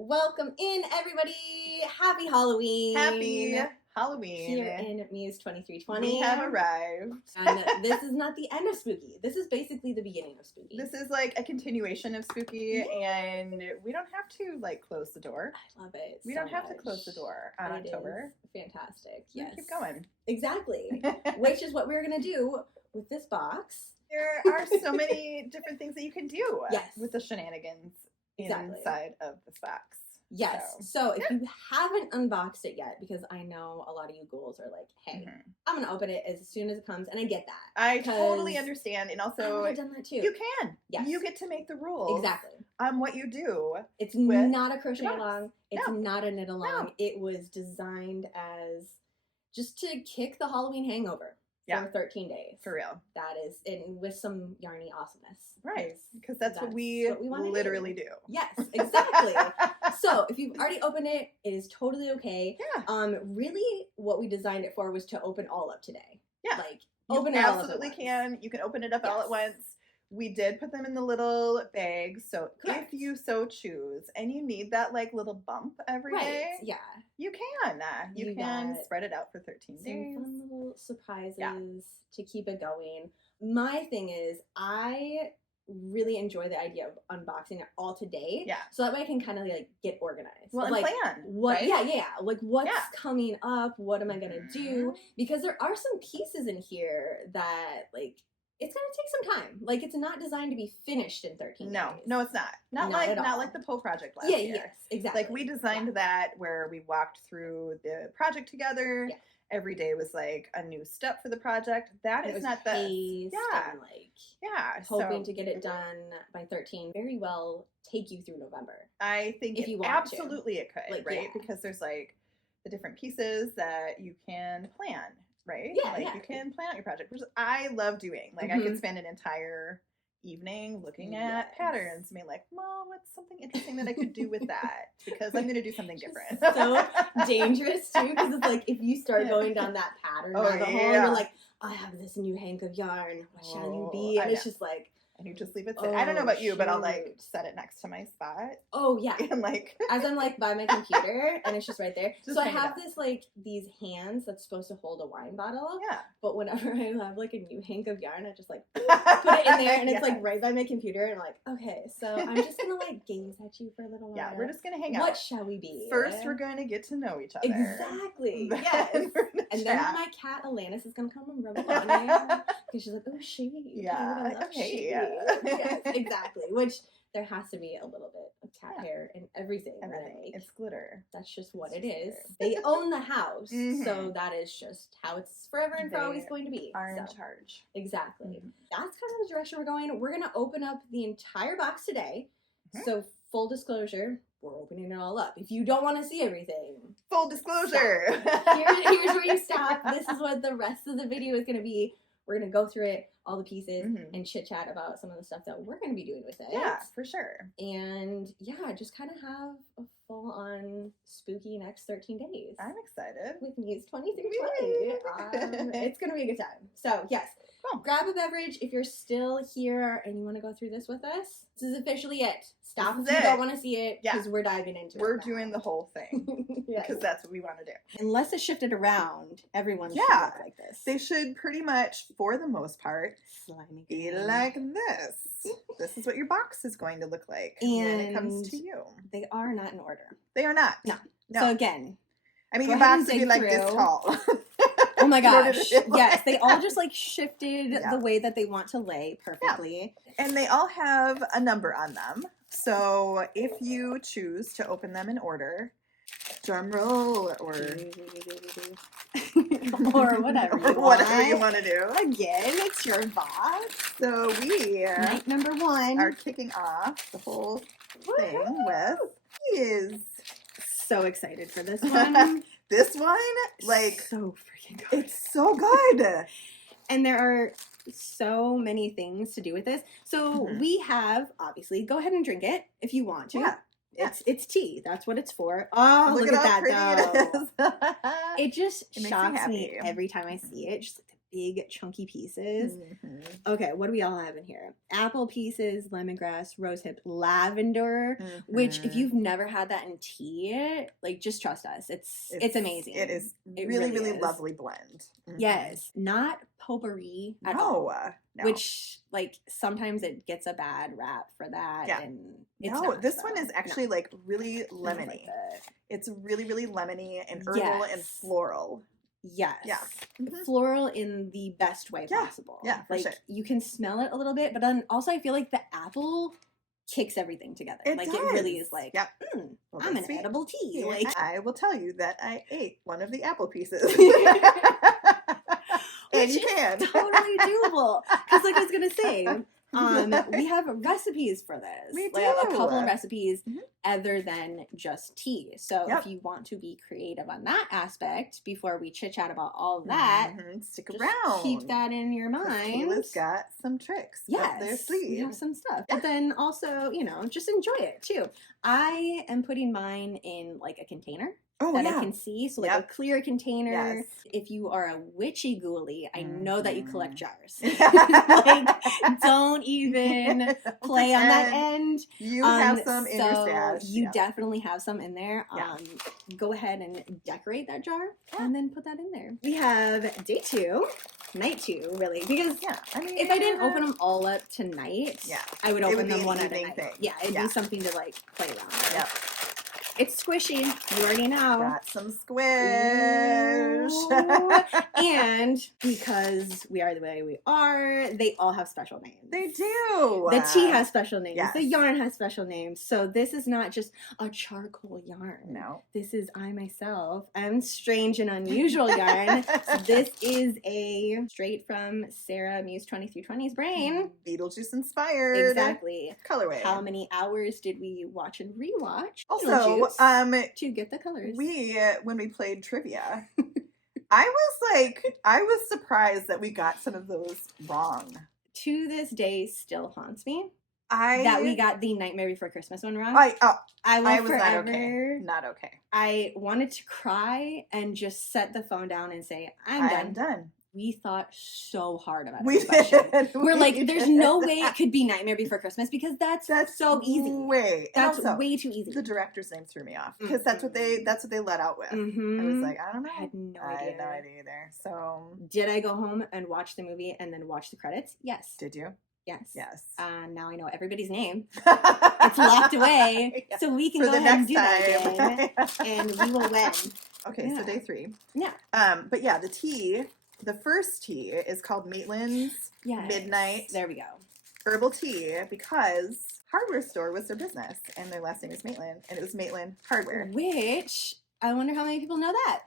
Welcome in, everybody. Happy Halloween. Happy Halloween. Here in Muse 2320. We have arrived. And this is not the end of Spooky. This is basically the beginning of Spooky. This is like a continuation of Spooky, and we don't have to like close the door. I love it. We don't have to close the door on October. Fantastic. We Yes. keep going. Exactly. Which is what we're going to do with this box. There are so many different things that you can do with the shenanigans inside of this box. Yes. So if you haven't unboxed it yet, because I know a lot of you ghouls are like, hey, I'm going to open it as soon as it comes. And I get that. I totally understand. And also, I've done that too. You can. Yes. You get to make the rules. Exactly. On what you do. It's not a crochet along. It's No. not a knit along. No. It was designed as just to kick the Halloween hangover. For 13 days. For real. That is, and with some yarny awesomeness. Right. Because that's what we literally do. Yes, exactly. So if you've already opened it, it is totally okay. Yeah. Really what we designed it for was to open all up today. Yeah. Like, open it absolutely can. You can open it up all at once. We did put them in the little bags, so if you so choose, and you need that like little bump every day, you can. You can spread it out for 13 days. Some fun little surprises to keep it going. My thing is, I really enjoy the idea of unboxing it all today. Yeah. So that way I can kind of like get organized. Well, and like, plan. What? Right? Yeah. Like what's coming up? What am I gonna do? Because there are some pieces in here that like. It's gonna take some time. Like it's not designed to be finished in 13 days. No, it's not. Not like the Poe project last year. Yes, exactly. Like we designed that where we walked through the project together. Yeah. Every day was like a new step for the project. That is not the hoping to get it done by 13. Very well take you through November. I think if you want absolutely to. It could, like, right? Yeah. Because there's like the different pieces that you can plan. Right? Yeah, like you can plan out your project, which I love doing. Like I could spend an entire evening looking at patterns and being like, Mom, what's something interesting that I could do with that? Because I'm going to do something different. So dangerous too, because it's like if you start going down that pattern rabbit hole, you're like, I have this new hank of yarn. What shall you be? And it's just like. And you just leave it sit. I don't know about you, but I'll like set it next to my spot. Oh yeah. And like as I'm like by my computer and it's just right there. So I have this like these hands that's supposed to hold a wine bottle. Yeah. But whenever I have like a new hank of yarn, I just like put it in there and it's like right by my computer and like, okay, so I'm just gonna like gaze at you for a little while. Yeah, we're just gonna hang out. What shall we be? First we're gonna get to know each other. Exactly. Yes. And then my cat Alanis is gonna come and rub it on me. Because she's like, oh she. Yeah. Okay. Yes, exactly. Which there has to be a little bit of cat hair in everything. It's glitter. That's just what it is. They own the house, so that is just how it's forever and for always going to be. Are in charge. Exactly. That's kind of the direction we're going. We're gonna open up the entire box today. So full disclosure, we're opening it all up. If you don't want to see everything, full disclosure. Here's where you stop. This is what the rest of the video is gonna be. We're going to go through it, all the pieces, and chit-chat about some of the stuff that we're going to be doing with it. Yeah, for sure. And, just kind of have a full-on spooky next 13 days. I'm excited. With Muse 2320. It's going to be a good time. So, yes, grab a beverage if you're still here and you want to go through this with us. This is officially it. Stop if you don't want to see it, because we're diving into it. We're doing the whole thing, because that's what we want to do. Unless it's shifted around, everyone should look like this. They should pretty much, for the most part, be like this. This is what your box is going to look like when it comes to you. They are not in order. They are not. No. So again, I mean, your box would be like this tall. Oh my gosh. Yes, they all just like shifted the way that they want to lay perfectly. Yeah. And they all have a number on them. So if you choose to open them in order, drum roll or whatever you want to do. Again, it's your box. So we night number 1 are kicking off the whole thing with is so excited for this one. This one, like so freaking good. It's so good. And there are so many things to do with this. So we have, obviously, go ahead and drink it if you want to. Yeah. It's tea. That's what it's for. Oh, look at that, though. It just shocks me every time I see it. Just like the big chunky pieces. Okay, what do we all have in here? Apple pieces, lemongrass, rosehip, lavender, which if you've never had that in tea, like just trust us. It's amazing. It is really lovely blend. Yes, not potpourri at all. No. Which like sometimes it gets a bad rap for that. Yeah. And this one is actually like really lemony. Like it's really lemony and herbal and floral. Yes. Yeah. Floral in the best way possible. Yeah, for sure. You can smell it a little bit, but then also I feel like the apple kicks everything together. It really is like, I'm an edible tea. Yeah. Like I will tell you that I ate one of the apple pieces. And you can. Totally doable. Because like I was going to say, we have recipes for this. We do. We have a couple of recipes other than just tea. So if you want to be creative on that aspect before we chit chat about all that, stick around. Keep that in your mind. Kayla's got some tricks up their sleeve. We have some stuff. But then also, just enjoy it too. I am putting mine in like a container. I can see. So like a clear container. Yes. If you are a witchy ghoulie, I know that you collect jars. Like, don't even play on that end. You have some in your stash. You definitely have some in there. Go ahead and decorate that jar and then put that in there. We have day 2. Night 2, really, because if I didn't open them all up tonight, I would open them one at a night. Thing. Yeah, it'd be something to like play around with. Yep. It's squishy. You already know. Got some squish. And because we are the way we are, they all have special names. They do. The tea has special names. Yes. The yarn has special names. So this is not just a charcoal yarn. No. This is I myself. I'm strange and unusual yarn. So this is a straight from Sarah Muse 2320's brain. Beetlejuice inspired. Exactly. Colorway. How many hours did we watch and rewatch? Also, to get the colors. When we played trivia, I was surprised that we got some of those wrong. To this day, still haunts me. That we got the Nightmare Before Christmas one wrong. I was forever, not okay. I wanted to cry and just set the phone down and say, I'm done. We thought so hard about this question. We're like, there's no way it could be Nightmare Before Christmas because that's so easy. That's also, way too easy. The director's name threw me off because that's what they let out with. I was like, I don't know. I had no idea. I had no idea either. So did I go home and watch the movie and then watch the credits? Yes. Did you? Yes. Yes. Now I know everybody's name. It's locked away, so we can go ahead and do that again, and we will win. Okay, so day 3. Yeah. But yeah, the tea. The first tea is called Maitland's Midnight. There we go. Herbal tea because hardware store was their business and their last name is Maitland and it was Maitland Hardware. Which, I wonder how many people know that.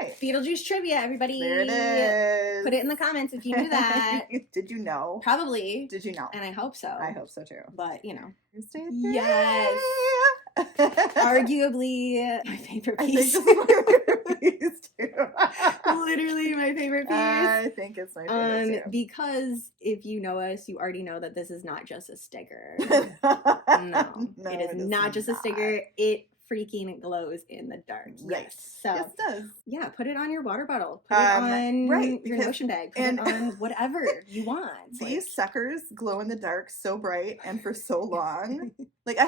Right. Beetlejuice trivia, everybody. There it is. Put it in the comments if you knew that. Did you know? Probably. Did you know? And I hope so. I hope so too. But, Yes. Arguably my favorite piece. I think it's my favorite piece too. Literally my favorite piece. I think it's my favorite too. Because if you know us, you already know that this is not just a sticker. No, it is not just a sticker. It freaking glows in the dark. Right. Yes. So it does. Yeah, put it on your water bottle. Put it on your Notion bag. Put it on whatever you want. These suckers glow in the dark so bright and for so long. Like I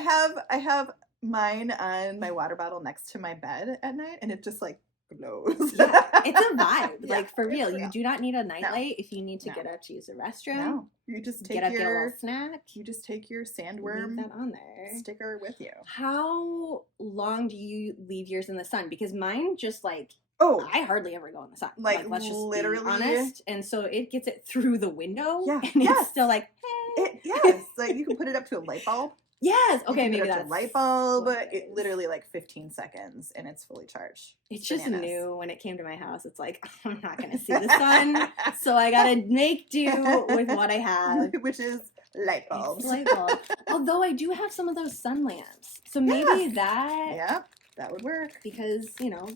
have mine on my water bottle next to my bed at night and it just like glows. Yeah, it's a vibe. Like for real. You do not need a nightlight if you need to get up to use the restroom. No. You just take get your little snack. You just take your sandworm leave that on there. Sticker with you. How long do you leave yours in the sun? Because mine just like I hardly ever go in the sun. Like let's just literally be honest. And so it gets it through the window. Yeah. And it's still like, hey. Yes. Like you can put it up to a light bulb. Yes. Okay, maybe that's a light bulb. It literally like 15 seconds and it's fully charged. It's just new when it came to my house. It's like I'm not gonna see the sun, so I gotta make do with what I have, which is light bulbs. Light bulb. Although I do have some of those sun lamps, so maybe that would work because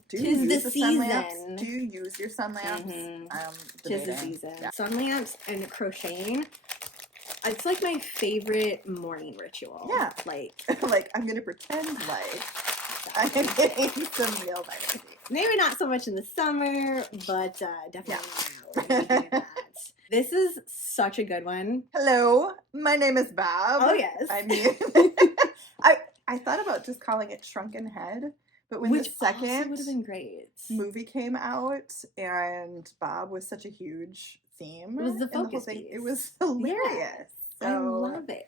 tis the season. Do you use your sun lamps? Tis the season. Yeah. Sun lamps and crocheting. It's like my favorite morning ritual. Yeah. Like I'm going to pretend like I'm getting some real vitamin D. Maybe not so much in the summer, but definitely we're going to be doing that. This is such a good one. Hello, my name is Bob. Oh, yes. I mean, I thought about just calling it Shrunken Head, but when the second would have been great movie came out and Bob was such a huge theme, it was the focus piece. It was hilarious. Yeah, I love it.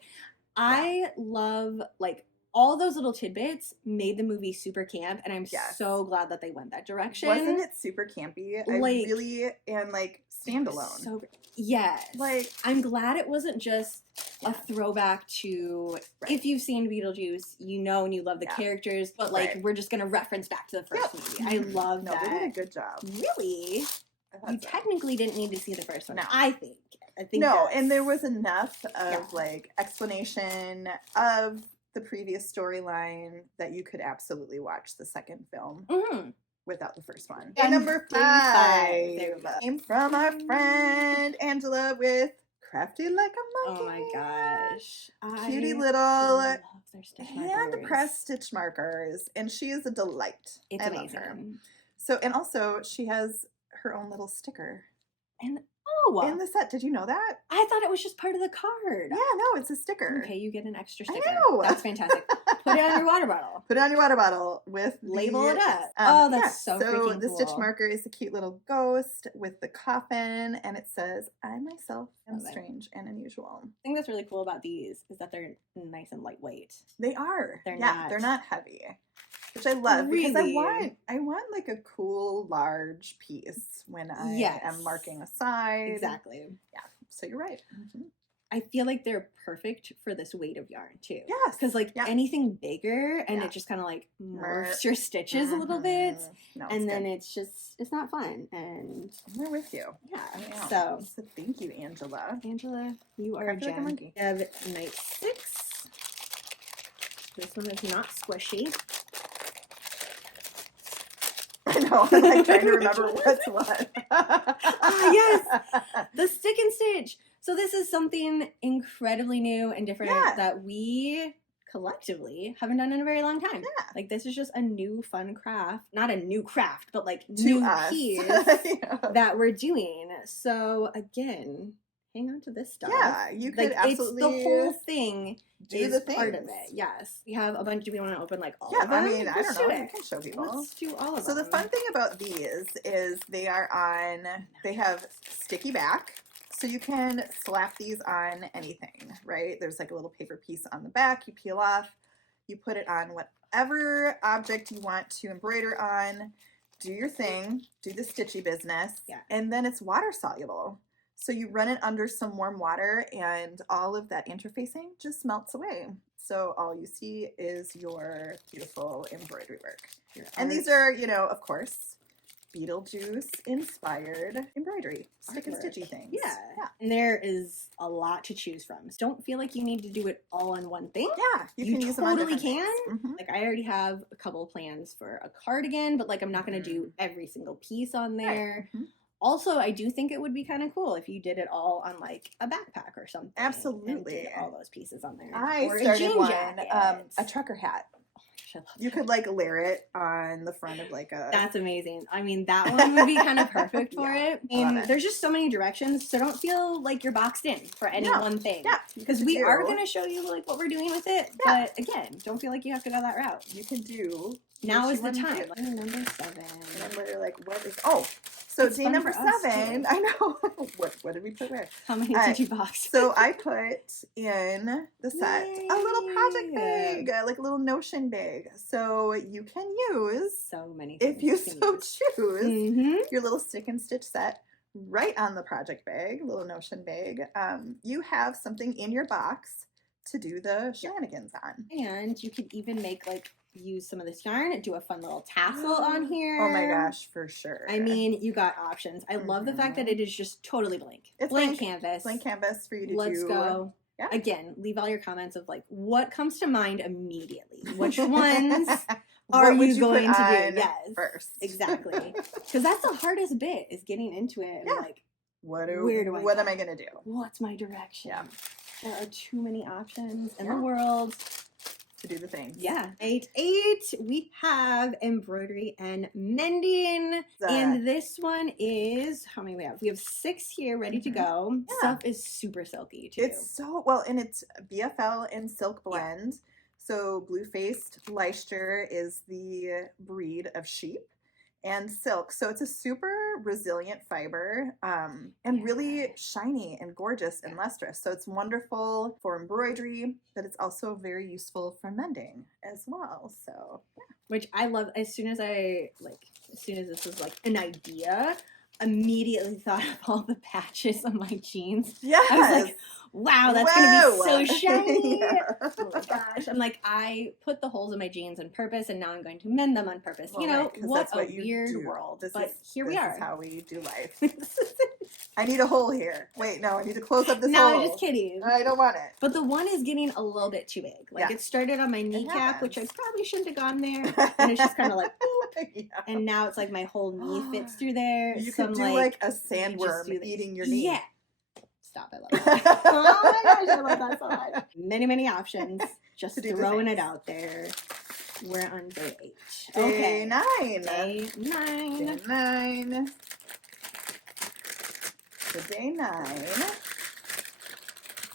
I love, like, all those little tidbits made the movie super camp, and I'm so glad that they went that direction. Wasn't it super campy? I really, and like standalone. So great. Yes. Like, I'm glad it wasn't just a throwback to, if you've seen Beetlejuice, you know and you love the characters, but like we're just gonna reference back to the first movie. I love that. They did a good job. Really? You technically didn't need to see the first one. No. I think no, and there was enough of like explanation of the previous storyline that you could absolutely watch the second film without the first one. And number 5 came from our friend Angela with Crafty Like a Monkey. Oh my gosh. Cutie little hand pressed stitch markers, and she is a delight. It's amazing. Love her. So, and also she has her own little sticker. And in the set. Did you know that? I thought it was just part of the card. Yeah, no, it's a sticker. Okay, you get an extra sticker. I know. That's fantastic. Put it on your water bottle. Put it on your water bottle with label it up. That's so freaking cool. So the stitch marker is a cute little ghost with the coffin, and it says, "I myself am strange and unusual." I think that's really cool about these is that they're nice and lightweight. They are. They're not heavy. Which I love because I want like a cool large piece when I am marking a side. Exactly. Yeah. So you're right. Mm-hmm. I feel like they're perfect for this weight of yarn too. Yes. Because like anything bigger and it just kind of like morphs your stitches a little bit. No, and then it's not fun. And we're with you. Yeah. So thank you, Angela. Angela, you are a gem. We have night 6. This one is not squishy. I know. I'm like trying to remember what's what. Yes, the stick and stitch. So this is something incredibly new and different that we collectively haven't done in a very long time. Yeah. Like this is just a new fun craft. Not a new craft, but like new piece that we're doing. So again, hang on to this stuff. Yeah, you could absolutely. It's the whole thing. Do the thing. Part of it. Yes. We have a bunch. Do we want to open like all of them? I mean, I don't know. You can show people. Let's do all of them. So the fun thing about these is they have sticky back. So you can slap these on anything, right? There's like a little paper piece on the back. You peel off. You put it on whatever object you want to embroider on. Do your thing. Do the stitchy business. Yeah. And then it's water soluble. So you run it under some warm water and all of that interfacing just melts away. So all you see is your beautiful embroidery work. And these are, of course, Beetlejuice inspired embroidery, stick and stitchy things. Yeah. And there is a lot to choose from. So don't feel like you need to do it all on one thing. Yeah. You can use them on different things. Mm-hmm. Like I already have a couple of plans for a cardigan, but like I'm not going to do every single piece on there. Mm-hmm. Also, I do think it would be kind of cool if you did it all on like a backpack or something. Absolutely. And did all those pieces on there. I started one, a trucker hat. You could like layer it on the front of like a... That's amazing. I mean, that one would be kind of perfect for it. And there's just so many directions, so don't feel like you're boxed in for any one thing. Yeah. Because we are going to show you like what we're doing with it. Yeah. But again, don't feel like you have to go that route. You can do... Now is the time. Number 7. And then we're like, what is... Oh! So day number 7, I know. What did we put where? How many did you box? So I put in the set a little project bag, like a little notion bag. So you can use so many if you so choose your little stick and stitch set right on the project bag, little notion bag. You have something in your box to do the shenanigans on. And you could even make like use some of this yarn and do a fun little tassel on here. Oh my gosh, for sure. I mean, you got options. I love the fact that it is just totally blank. It's blank canvas. Blank canvas for you to do. Let's go. Yeah. Again, leave all your comments of like what comes to mind immediately. Which ones are you going to do? Yes. First. Exactly. Because that's the hardest bit is getting into it and like what am I gonna do? What's my direction? Yeah. There are too many options in the world. to do the things. Yeah. 8, we have embroidery and mending. And this one is, how many we have? We have 6 here ready to go. Yeah. Stuff is super silky too. It's so, well, and it's BFL and silk blend. Yeah. So blue-faced Leicester is the breed of sheep. And silk, so it's a super resilient fiber, and really shiny and gorgeous and lustrous. So it's wonderful for embroidery, but it's also very useful for mending as well. So yeah. Which I love. As soon as this was like an idea, immediately thought of all the patches on my jeans. Yeah, I was like, wow, that's gonna be so shiny. Yeah. Oh my gosh. I'm like, I put the holes in my jeans on purpose and now I'm going to mend them on purpose. Well, you know, right, what a weird world. But here we are. This is how we do life. I need a hole here. Wait, no, I need to close up this hole. No, I'm just kidding. I don't want it. But the one is getting a little bit too big. Like it started on my kneecap, which I probably shouldn't have gone there. And it's just kind of like, boop. Yeah. And now it's like my whole knee fits through there. You could do like a sandworm eating your knee. Yeah. Stop, I love that. Oh my gosh, I love that so much. Many options. Just throwing it out there. We're on day 8. Day 9. Day 9. Day 9. So day 9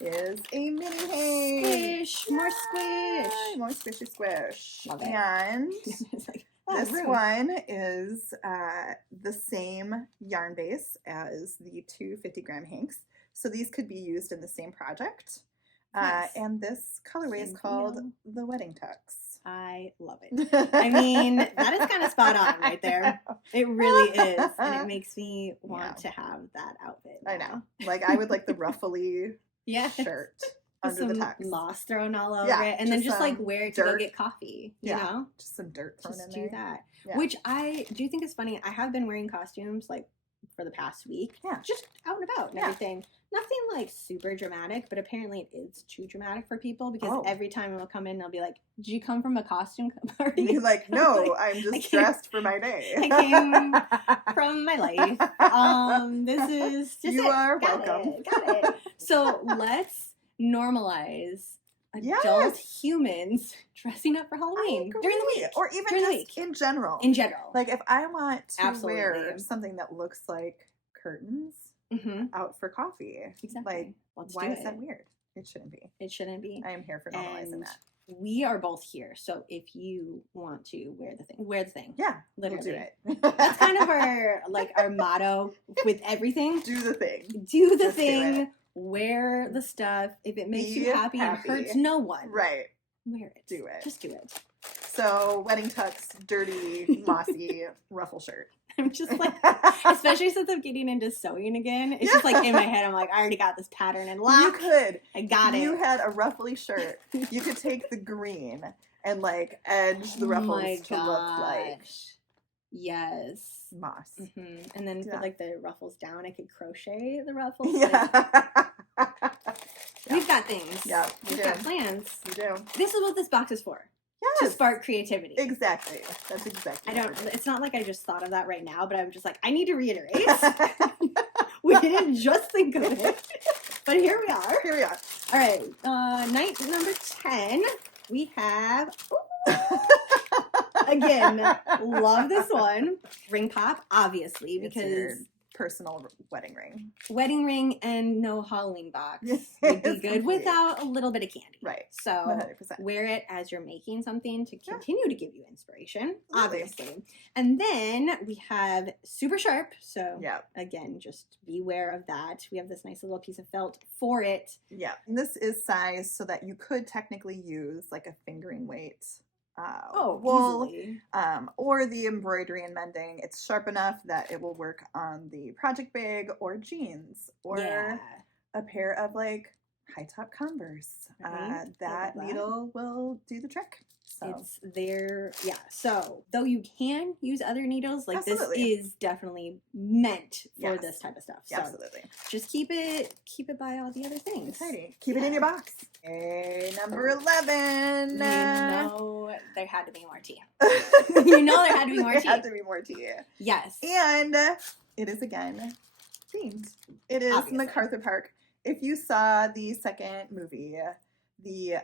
is a mini hank. Squish. More squish. More squishy squish. Love it. And it's like, this one is the same yarn base as the 2 50-gram hanks. So these could be used in the same project. Nice. And this colorway is called the Wedding Tux. I love it. I mean, that is kind of spot on right there. It really is. And it makes me want to have that outfit now. I know. Like, I would like the ruffly shirt under the tux. Moss thrown all over it. And then just like wear it to go get coffee. You know? Just some dirt thrown in there. Just do that. Yeah. Which I do think is funny. I have been wearing costumes like for the past week. Yeah. Just out and about and everything. Nothing like super dramatic, but apparently it is too dramatic for people because every time they'll come in, they'll be like, "Did you come from a costume party?" And you're like, "No, I'm just dressed for my day. I came from my life. This is just you are welcome. Got it. So let's normalize adult humans dressing up for Halloween during the week, or even just in general. In general, like if I want to wear something that looks like curtains. Out for coffee. Exactly. Like, why is that weird? It shouldn't be. It shouldn't be. I am here for normalizing that. We are both here, so if you want to wear the thing. Yeah, literally. We'll do it. That's kind of our motto with everything. Do the thing. Do the thing. Wear the stuff. If it makes you happy and hurts no one, right? Wear it. Do it. Just do it. So, wedding tux, dirty, mossy ruffle shirt. I'm just like, especially since I'm getting into sewing again, it's just like in my head, I'm like, I already got this pattern in lock. You could. I got it. You had a ruffly shirt. You could take the green and like edge the ruffles to look like moss. And then put like the ruffles down. I could crochet the ruffles. We've got things. Yeah, we've got plans. You do. This is what this box is for. Yes. To spark creativity. Exactly. That's exactly. It's not like I just thought of that right now, but I'm just like, I need to reiterate. We didn't just think of it, but here we are. Here we are. All right. Night number 10. We have. Again, love this one. Ring pop, obviously, because personal wedding ring. Wedding ring and no Halloween box would be good without a little bit of candy. Right. So 100%. Wear it as you're making something to continue to give you inspiration, obviously. And then we have super sharp. So again, just beware of that. We have this nice little piece of felt for it. Yeah. And this is sized so that you could technically use like a fingering weight wool, easily. Or the embroidery and mending. It's sharp enough that it will work on the project bag or jeans or a pair of like high top Converse. That needle will do the trick. So. It's there, So, though you can use other needles, like this is definitely meant for this type of stuff. So absolutely. Just keep it by all the other things. Exciting. Keep it in your box. Okay, number 11. You know there had to be more tea. You know there had to be more tea. There had to be more tea. Yes. And it is again themed. It is MacArthur Park. If you saw the second movie, the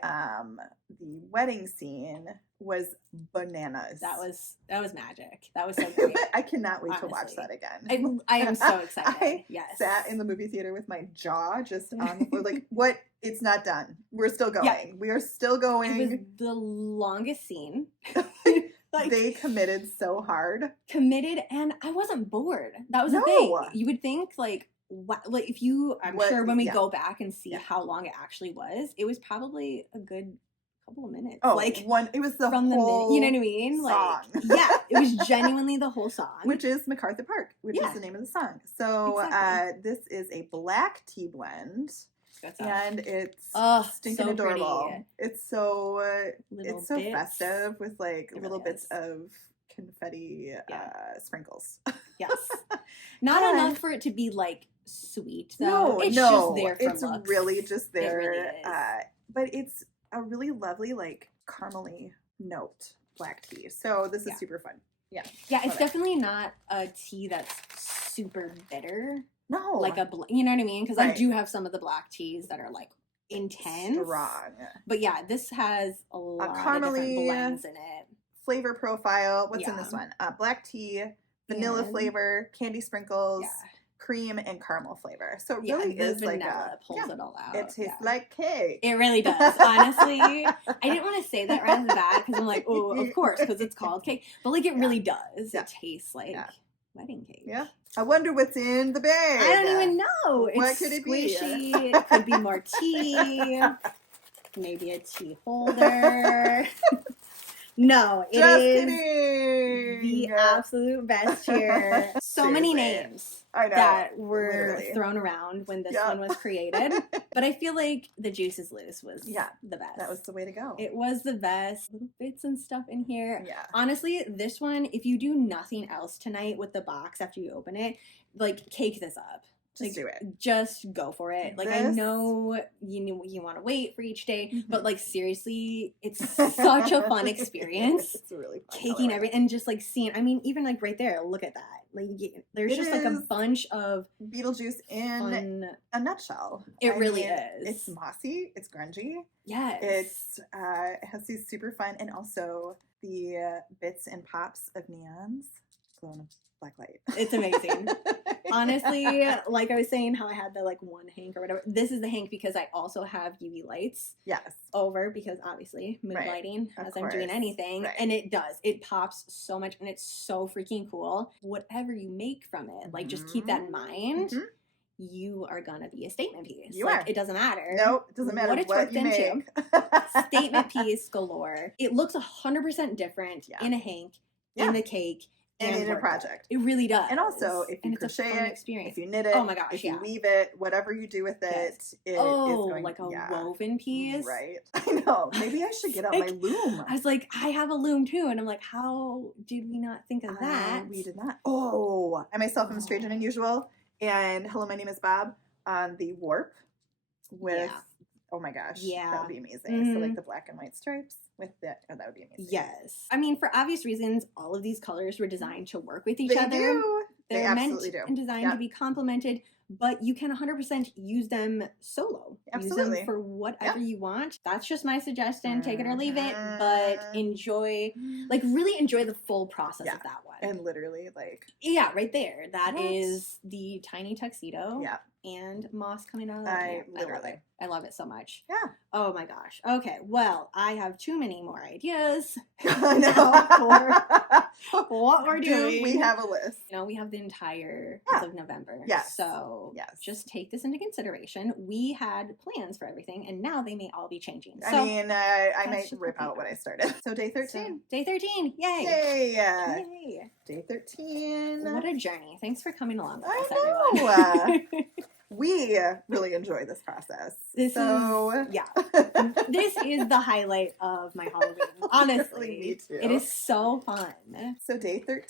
wedding scene was bananas. That was magic. That was so great. I cannot wait to watch that again. I am so excited. I yes. sat in the movie theater with my jaw just on the floor, like, what? It's not done. We're still going. Yeah. We are still going. It was the longest scene. Like, they committed so hard. And I wasn't bored. That was the thing. You would think, like, what, like if you, I'm sure when we go back and see how long it actually was, it was probably a good couple of minutes. Oh, like it was the from whole you know what I mean? Song. Like, yeah, it was genuinely the whole song. Which is MacArthur Park, which is the name of the song. So this is a black tea blend. And it's stinking so adorable. Pretty. It's so festive with like little bits of confetti sprinkles. Yes. Not enough for it to be like sweet though. It's just there for looks. It's really just there. It really is. But it's a really lovely like caramely note black tea. So this is super fun. Yeah. Yeah, it's definitely not a tea that's super bitter. No. Like you know what I mean? Because I do have some of the black teas that are like intense. Strong. But yeah, this has a lot of different blends in it. Flavor profile. What's in this one? Black tea, vanilla flavor, candy sprinkles, cream, and caramel flavor. So it really is like vanilla pulls it all out. It tastes like cake. It really does. Honestly, I didn't want to say that right off the bat because I'm like, oh, of course, because it's called cake. But like, it really does. Yeah. It tastes like wedding cake. Yeah. I wonder what's in the bag. I don't even know. What could it be? Squishy. It could be more tea. Maybe a tea holder. No, it is the absolute best here. So many names that were thrown around when this one was created. But I feel like the Juices Loose was the best. That was the way to go. It was the best. Little bits and stuff in here. Yeah. Honestly, this one, if you do nothing else tonight with the box after you open it, like, cake this up. Just do it. Just go for it. Like, I know you want to wait for each day, but like, seriously, it's such a fun experience. It's really fun. Caking everything and just like seeing. I mean, even like right there, look at that. Like, there's just like a bunch of Beetlejuice in a nutshell. It really is. It's mossy. It's grungy. Yes. It has these super fun and also the bits and pops of neons glowing in black light. It's amazing. Honestly, like I was saying, how I had the like one hank or whatever. This is the hank because I also have UV lights. Yes. Over because obviously mood lighting as I'm doing anything, and it does. It pops so much, and it's so freaking cool. Whatever you make from it, like just keep that in mind. You are gonna be a statement piece. You are. It doesn't matter. Nope, it doesn't matter what it's worked into. Statement piece galore. It looks 100% different in a hank, in the cake. And in a project. It really does. And also, if you crochet it, if you knit it, oh my gosh, if you weave it, whatever you do with it, it is going like a woven piece. Right. I know. Maybe I should get out my loom. I was like, I have a loom too. And I'm like, how did we not think of that? We did not. Oh. I myself am Strange and Unusual. And Hello, My Name is Bob on the warp with, oh my gosh. Yeah. That would be amazing. So like the black and white stripes. With that, that would be amazing. Yes. I mean, for obvious reasons, all of these colors were designed to work with each other. They're meant and designed to be complemented, but you can 100% use them solo. Absolutely. Use them for whatever you want. That's just my suggestion. Take it or leave it, but enjoy, like, really enjoy the full process of that one. And literally, like... Yeah, right there. That is the tiny tuxedo. Yeah. And moss coming out of that. I love it so much. Yeah. Oh my gosh. Okay. Well, I have too many more ideas. I know. For what we're doing. We have a list. You know, we have the entire month of November. Yes. So just take this into consideration. We had plans for everything, and now they may all be changing. So, I mean, I might rip out what I started. So day 13. So, day 13. Yay. Yay. Yay. Day 13. What a journey. Thanks for coming along with us, everyone. We really enjoy this process. This is the highlight of my Halloween. Honestly, me too. It is so fun. So day 13,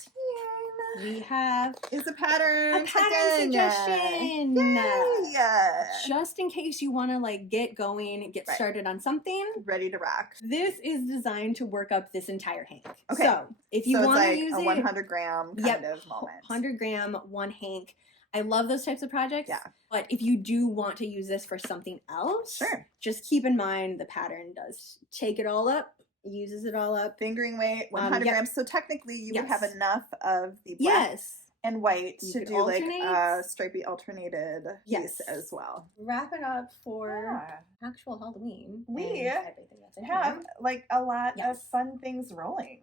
we have is a pattern suggestion. Yay. Just in case you want to like get going, get started on something, ready to rock. This is designed to work up this entire hank. Okay. So if you want to use a 100 gram kind of moment. 100 gram, one hank. I love those types of projects. Yeah. But if you do want to use this for something else, sure, just keep in mind the pattern does take it all up, uses it all up. Fingering weight, 100 grams. So technically you would have enough of the black and white to do like a stripey alternated piece as well. Wrap it up for actual Halloween. We have like a lot of fun things rolling.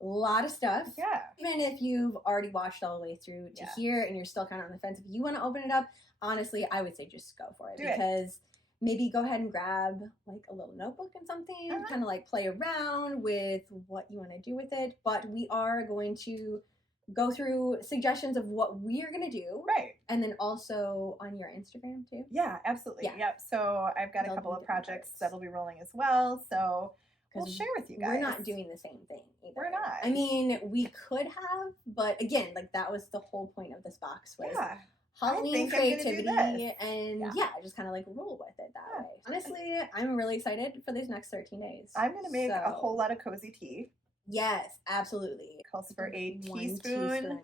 A lot of stuff. Yeah. Even if you've already watched all the way through to here and you're still kind of on the fence, if you want to open it up, honestly, I would say just go for it. Because maybe go ahead and grab like a little notebook and something, kind of like play around with what you want to do with it. But we are going to go through suggestions of what we are going to do. Right. And then also on your Instagram too. Yeah, absolutely. Yeah. Yep. So I've got a couple of projects that'll be rolling as well. So we'll share with you guys. We're not doing the same thing either. We're not. I mean, we could have, but again, like that was the whole point of this box was Halloween creativity and just kind of like roll with it that way. Honestly, I'm really excited for these next 13 days. I'm going to make a whole lot of cozy tea. Yes, absolutely. It calls for a teaspoon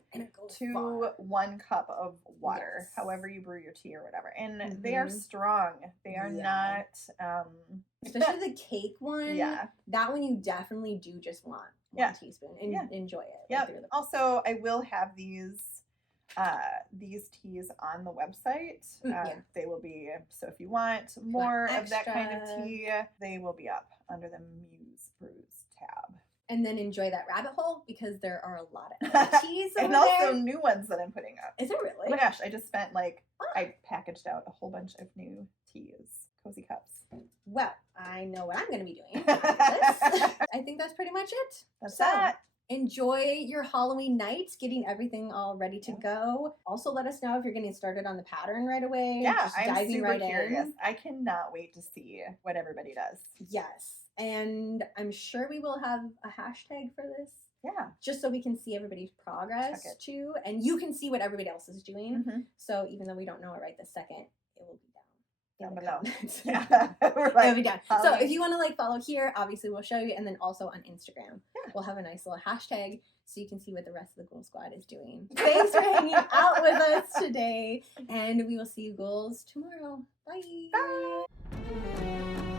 to 1 cup of water, however you brew your tea or whatever. And they are strong. They are not... especially the cake one. Yeah. That one you definitely do just want 1 teaspoon and enjoy it. Yeah. Also, I will have these teas on the website. They will be, so if you want more of that kind of tea, they will be up under the Muse Brews tab. And then enjoy that rabbit hole because there are a lot of other teas and also new ones that I'm putting up. Is it really? Oh my gosh, I just spent I packaged out a whole bunch of new teas, cozy cups. Well, I know what I'm going to be doing. I think that's pretty much it. That's that. Enjoy your Halloween nights, getting everything all ready to go. Also, let us know if you're getting started on the pattern right away. Yeah, I'm super curious. I cannot wait to see what everybody does. Yes. And I'm sure we will have a hashtag for this. Yeah. Just so we can see everybody's progress too. And you can see what everybody else is doing. So even though we don't know it right this second, it will be down below. Yeah. It'll be down. So if you want to follow here, obviously we'll show you. And then also on Instagram, we'll have a nice little hashtag so you can see what the rest of the Ghoul Squad is doing. Thanks for hanging out with us today. And we will see you ghouls tomorrow. Bye. Bye.